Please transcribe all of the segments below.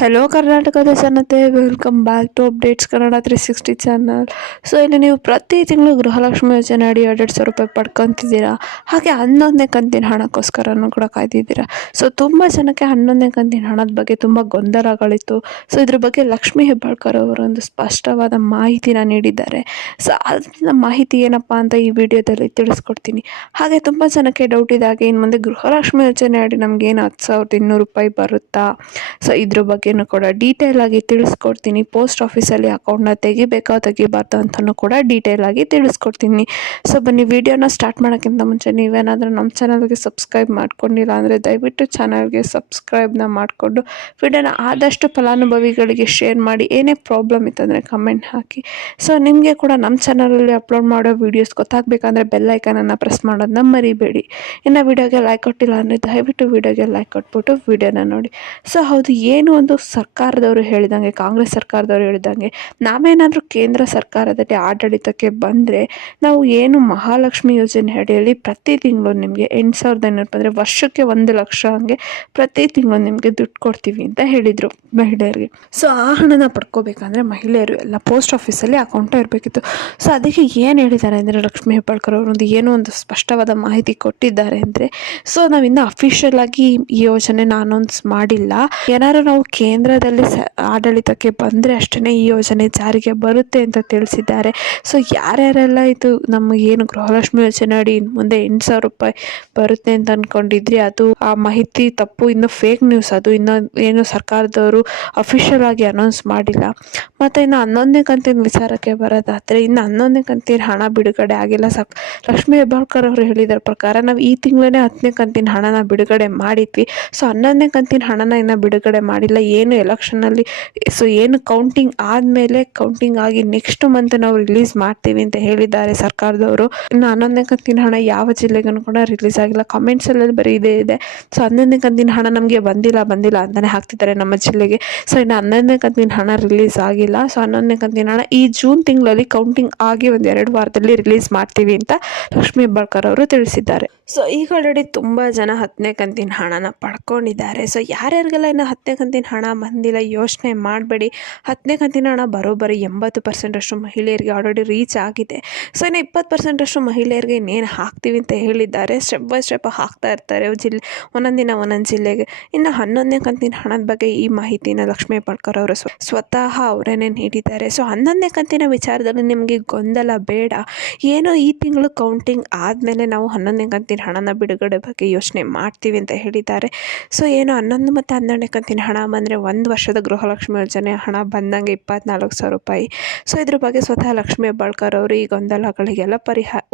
Hello ಕರ್ನಾಟಕದ ಜನತೆ, welcome back to updates Kannada 360 channel. So ಇಲ್ಲಿ ನೀವು ಪ್ರತಿ ತಿಂಗಳು ಗೃಹಲಕ್ಷ್ಮಿ ಯೋಜನೆ ಅಡಿ 200 ರೂಪಾಯಿ ಪಡ್ಕೊತಿದ್ದೀರಾ. ಹಾಗೆ 11ನೇ ಕಂತಿನ ಹಣಕ್ಕೋಸ್ಕರನೂ ಕೂಡ ಕಾಯ್ದಿದ್ದೀರಾ. ಸೊ ತುಂಬ ಜನಕ್ಕೆ 11ನೇ ಕಂತಿನ ಹಣದ ಬಗ್ಗೆ ತುಂಬ ಗೊಂದಲಗಳಿತ್ತು. ಸೊ ಇದ್ರ ಬಗ್ಗೆ ಲಕ್ಷ್ಮೀ ಹೆಬ್ಬಾಳ್ಕರ್ ಅವರು ಒಂದು ಸ್ಪಷ್ಟವಾದ ಮಾಹಿತಿನ ನೀಡಿದ್ದಾರೆ. ಸೊ ಅದನ್ನ ಮಾಹಿತಿ ಏನಪ್ಪ ಅಂತ ಈ ವಿಡಿಯೋದಲ್ಲಿ ತಿಳಿಸ್ಕೊಡ್ತೀನಿ. ಹಾಗೆ ತುಂಬ ಜನಕ್ಕೆ ಡೌಟ್ ಇದೆ, ಹಾಗೆ ಇನ್ನು ಮುಂದೆ ಗೃಹಲಕ್ಷ್ಮಿ ಯೋಜನೆ ಅಡಿ ನಮಗೇನು 10,200 ರೂಪಾಯಿ ಬರುತ್ತಾ. ಸೊ ಇದ್ರ ಬಗ್ಗೆನೂ ಕೂಡ ಡೀಟೇಲ್ ಆಗಿ ತಿಳಿಸ್ಕೊಡ್ತೀನಿ. ಪೋಸ್ಟ್ ಆಫೀಸಲ್ಲಿ ಅಕೌಂಟ್ನ ತೆಗಿಬೇಕಾ ತೆಗಿಬಾರ್ದು ಅಂತಲೂ ಕೂಡ ಡೀಟೇಲ್ ಆಗಿ ತಿಳಿಸ್ಕೊಡ್ತೀನಿ. ಸೊ ಬನ್ನಿ, ವಿಡಿಯೋನ ಸ್ಟಾರ್ಟ್ ಮಾಡೋಕ್ಕಿಂತ ಮುಂಚೆ ನೀವೇನಾದರೂ ನಮ್ಮ ಚಾನಲ್ಗೆ ಸಬ್ಸ್ಕ್ರೈಬ್ ಮಾಡ್ಕೊಂಡಿಲ್ಲ ಅಂದರೆ ದಯವಿಟ್ಟು ಚಾನಲ್ಗೆ ಸಬ್ಸ್ಕ್ರೈಬ್ನ ಮಾಡಿಕೊಂಡು ವಿಡಿಯೋನ ಆದಷ್ಟು ಫಲಾನುಭವಿಗಳಿಗೆ ಶೇರ್ ಮಾಡಿ. ಏನೇ ಪ್ರಾಬ್ಲಮ್ ಇತ್ತಂದರೆ ಕಮೆಂಟ್ ಹಾಕಿ. ಸೊ ನಿಮಗೆ ಕೂಡ ನಮ್ಮ ಚಾನಲಲ್ಲಿ ಅಪ್ಲೋಡ್ ಮಾಡೋ ವೀಡಿಯೋಸ್ ಗೊತ್ತಾಗಬೇಕಂದ್ರೆ ಬೆಲ್ ಐಕನನ್ನು ಪ್ರೆಸ್ ಮಾಡೋದನ್ನ ಮರಿಬೇಡಿ. ಇನ್ನು ವಿಡಿಯೋಗೆ ಲೈಕ್ ಕೊಟ್ಟಿಲ್ಲ ಅಂದರೆ ದಯವಿಟ್ಟು ವಿಡಿಯೋಗೆ ಲೈಕ್ ಕೊಟ್ಬಿಟ್ಟು ವಿಡಿಯೋನ ನೋಡಿ. ಸೊ ಹೌದು, ಏನು ಒಂದು ಸರ್ಕಾರದವರು ಹೇಳಿದಂಗೆ, ಕಾಂಗ್ರೆಸ್ ಸರ್ಕಾರದವರು ಹೇಳಿದಂಗೆ ನಾವೇನಾದರೂ ಕೇಂದ್ರ ಸರ್ಕಾರದಲ್ಲಿ ಆಡಳಿತಕ್ಕೆ ಬಂದರೆ ನಾವು ಏನು ಮಹಾಲಕ್ಷ್ಮಿ ಯೋಜನೆ ಅಡಿಯಲ್ಲಿ ಪ್ರತಿ ತಿಂಗಳು ನಿಮಗೆ 8,500 ಅಂದರೆ ವರ್ಷಕ್ಕೆ 1,00,000 ಹಂಗೆ ಪ್ರತಿ ತಿಂಗಳು ನಿಮಗೆ ದುಡ್ಡು ಕೊಡ್ತೀವಿ ಅಂತ ಹೇಳಿದರು ಮಹಿಳೆಯರಿಗೆ. ಸೊ ಆ ಹಣನ ಪಡ್ಕೋಬೇಕಂದ್ರೆ ಮಹಿಳೆಯರು ಎಲ್ಲ ಪೋಸ್ಟ್ ಆಫೀಸಲ್ಲಿ ಅಕೌಂಟ ಇರಬೇಕಿತ್ತು. ಸೊ ಅದಕ್ಕೆ ಏನು ಹೇಳಿದ್ದಾರೆ ಅಂದರೆ ಲಕ್ಷ್ಮೀ ಹೆಬ್ಬಾಳ್ಕರ್ ಅವರು ಏನೋ ಒಂದು ಸ್ಪಷ್ಟವಾದ ಮಾಹಿತಿ ಕೊಟ್ಟಿದ್ದಾರೆ ಅಂದರೆ, ಸೊ ನಾವಿನ್ನೂ ಅಫಿಷಿಯಲ್ ಆಗಿ ಈ ಯೋಜನೆನ ಅನೌನ್ಸ್ ಮಾಡಿಲ್ಲ. ಏನಾದ್ರು ನಾವು ಕೇಂದ್ರದಲ್ಲಿ ಆಡಳಿತಕ್ಕೆ ಬಂದರೆ ಅಷ್ಟೇ ಈ ಯೋಜನೆ ಜಾರಿಗೆ ಬರುತ್ತೆ ಅಂತ ತಿಳಿಸಿದ್ದಾರೆ. ಸೊ ಯಾರ್ಯಾರೆಲ್ಲ ಇದು ನಮಗೇನು ಗೃಹಲಕ್ಷ್ಮಿ ಯೋಜನೆ ಅಡಿ ಮುಂದೆ 8,000 ರೂಪಾಯಿ ಬರುತ್ತೆ ಅಂತ ಅಂದ್ಕೊಂಡಿದ್ರಿ, ಅದು ಆ ಮಾಹಿತಿ ತಪ್ಪು, ಇನ್ನು ಫೇಕ್ ನ್ಯೂಸ್. ಅದು ಇನ್ನು ಏನು ಸರ್ಕಾರದವರು ಅಫಿಷಿಯಲ್ ಆಗಿ ಅನೌನ್ಸ್ ಮಾಡಿಲ್ಲ. ಮತ್ತು ಇನ್ನು 11ನೇ ಕಂತಿನ ವಿಚಾರಕ್ಕೆ ಬರೋದಾದರೆ, ಇನ್ನು 11ನೇ ಕಂತಿನ ಹಣ ಬಿಡುಗಡೆ ಆಗಿಲ್ಲ. ಲಕ್ಷ್ಮೀ ಹೆಬ್ಬಾಳ್ಕರ್ ಅವರು ಹೇಳಿದರ ಪ್ರಕಾರ ನಾವು ಈ ತಿಂಗಳೇ 10ನೇ ಕಂತಿನ ಹಣನ ಬಿಡುಗಡೆ ಮಾಡಿದ್ವಿ. ಸೊ 11ನೇ ಕಂತಿನ ಹಣನ ಇನ್ನು ಬಿಡುಗಡೆ ಮಾಡಿಲ್ಲ. ಏನು ಎಲೆಕ್ಷನಲ್ಲಿ ಸೊ ಏನು ಕೌಂಟಿಂಗ್ ಆದಮೇಲೆ, ಕೌಂಟಿಂಗ್ ಆಗಿ ನೆಕ್ಸ್ಟ್ ಮಂತ್ ನಾವು ರಿಲೀಸ್ ಮಾಡ್ತೀವಿ ಅಂತ ಹೇಳಿದ್ದಾರೆ ಸರ್ಕಾರದವರು. ಇನ್ನು 11ನೇ ಕಂತಿನ ಹಣ ಯಾವ ಜಿಲ್ಲೆಗೂ ಕೂಡ ರಿಲೀಸ್ ಆಗಿಲ್ಲ. ಕಾಮೆಂಟ್ಸಲ್ಲಿ ಬರೀ ಇದೇ ಇದೆ. ಸೊ 11ನೇ ಕಂತಿನ ಹಣ ನಮಗೆ ಬಂದಿಲ್ಲ ಅಂತಲೇ ಹಾಕ್ತಿದ್ದಾರೆ ನಮ್ಮ ಜಿಲ್ಲೆಗೆ. ಸೊ ಇನ್ನು 11ನೇ ಕಂತಿನ ಹಣ ರಿಲೀಸ್ ಆಗಿಲ್ಲ. ಸೊ 11ನೇ ಕಂತಿನ ಹಣ ಈ ಜೂನ್ ತಿಂಗಳಲ್ಲಿ ಕೌಂಟಿಂಗ್ ಆಗಿ 1-2 ವಾರದಲ್ಲಿ ರಿಲೀಸ್ ಮಾಡ್ತೀವಿ ಅಂತ ಲಕ್ಷ್ಮೀ ಹೆಬ್ಬಾಳ್ಕರ್ ಅವರು ತಿಳಿಸಿದ್ದಾರೆ. ಸೊ ಈಗ ಆಲ್ರೆಡಿ ತುಂಬ ಜನ 10ನೇ ಕಂತಿನ ಹಣನ ಪಡ್ಕೊಂಡಿದ್ದಾರೆ. ಸೊ ಯಾರ್ಯಾರಿಗೆಲ್ಲ ಇನ್ನು 10ನೇ ಕಂತಿನ ಹಣ ಬಂದಿಲ್ಲ ಯೋಚನೆ ಮಾಡಬೇಡಿ. 10ನೇ ಕಂತಿನ ಹಣ ಬರೋಬ್ಬರಿ 80% ಮಹಿಳೆಯರಿಗೆ ಆಲ್ರೆಡಿ ರೀಚ್ ಆಗಿದೆ. ಸೊ ಇನ್ನು 20% ಮಹಿಳೆಯರಿಗೆ ಇನ್ನೇನು ಹಾಕ್ತೀವಿ ಅಂತ ಹೇಳಿದ್ದಾರೆ. ಸ್ಟೆಪ್ ಬೈ ಸ್ಟೆಪ್ ಹಾಕ್ತಾ ಇರ್ತಾರೆ ಒಂದೊಂದು ಜಿಲ್ಲೆಗೆ. ಇನ್ನು 11ನೇ ಕಂತಿನ ಹಣದ ಬಗ್ಗೆ ಈ ಮಾಹಿತಿನ ಲಕ್ಷ್ಮೀ ಹೆಬ್ಬಾಳ್ಕರ್ ಅವರು ಸ್ವತಃ ಅವರೇನೆ ನೀಡಿದ್ದಾರೆ. ಸೊ 11ನೇ ಕಂತಿನ ವಿಚಾರದಲ್ಲಿ ನಿಮಗೆ ಗೊಂದಲ ಬೇಡ. ಏನೋ ಈ ತಿಂಗಳು ಕೌಂಟಿಂಗ್ ಆದಮೇಲೆ ನಾವು 11ನೇ ಕಂತಿನ ಹಣನ ಬಿಡುಗಡೆ ಬಗ್ಗೆ ಯೋಚನೆ ಮಾಡ್ತೀವಿ ಅಂತ ಹೇಳಿದ್ದಾರೆ. ಸೊ ಏನು 11 ಮತ್ತು 12ನೇ ಕಂತಿನ ಹಣ ಬಂದರೆ 1 ವರ್ಷದ ಗೃಹಲಕ್ಷ್ಮಿ ಯೋಜನೆ ಹಣ ಬಂದಂಗೆ 24,000 ರೂಪಾಯಿ. ಸೊ ಇದ್ರ ಬಗ್ಗೆ ಸ್ವತಃ ಲಕ್ಷ್ಮೀ ಹೆಬ್ಬಾಳ್ಕರ್ ಅವರು ಈ ಗೊಂದಲಗಳಿಗೆಲ್ಲ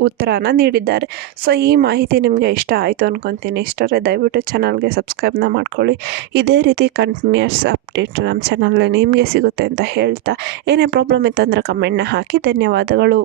ಉತ್ತರನ ನೀಡಿದ್ದಾರೆ. ಸೊ ಈ ಮಾಹಿತಿ ನಿಮಗೆ ಇಷ್ಟ ಆಯಿತು ಅನ್ಕೊತೀನಿ. ಇಷ್ಟರೇ ದಯವಿಟ್ಟು ಚಾನಲ್ಗೆ ಸಬ್ಸ್ಕ್ರೈಬ್ನ ಮಾಡ್ಕೊಳ್ಳಿ. ಇದೇ ರೀತಿ ಕಂಟಿನ್ಯೂಸ್ ಅಪ್ಡೇಟ್ ನಮ್ಮ ಚಾನಲಲ್ಲಿ ನಿಮಗೆ ಸಿಗುತ್ತೆ ಅಂತ ಹೇಳ್ತಾ, ಏನೇ ಪ್ರಾಬ್ಲಮ್ ಇತ್ತಂದರೆ ಕಮೆಂಟ್ನ ಹಾಕಿ. ಧನ್ಯವಾದಗಳು.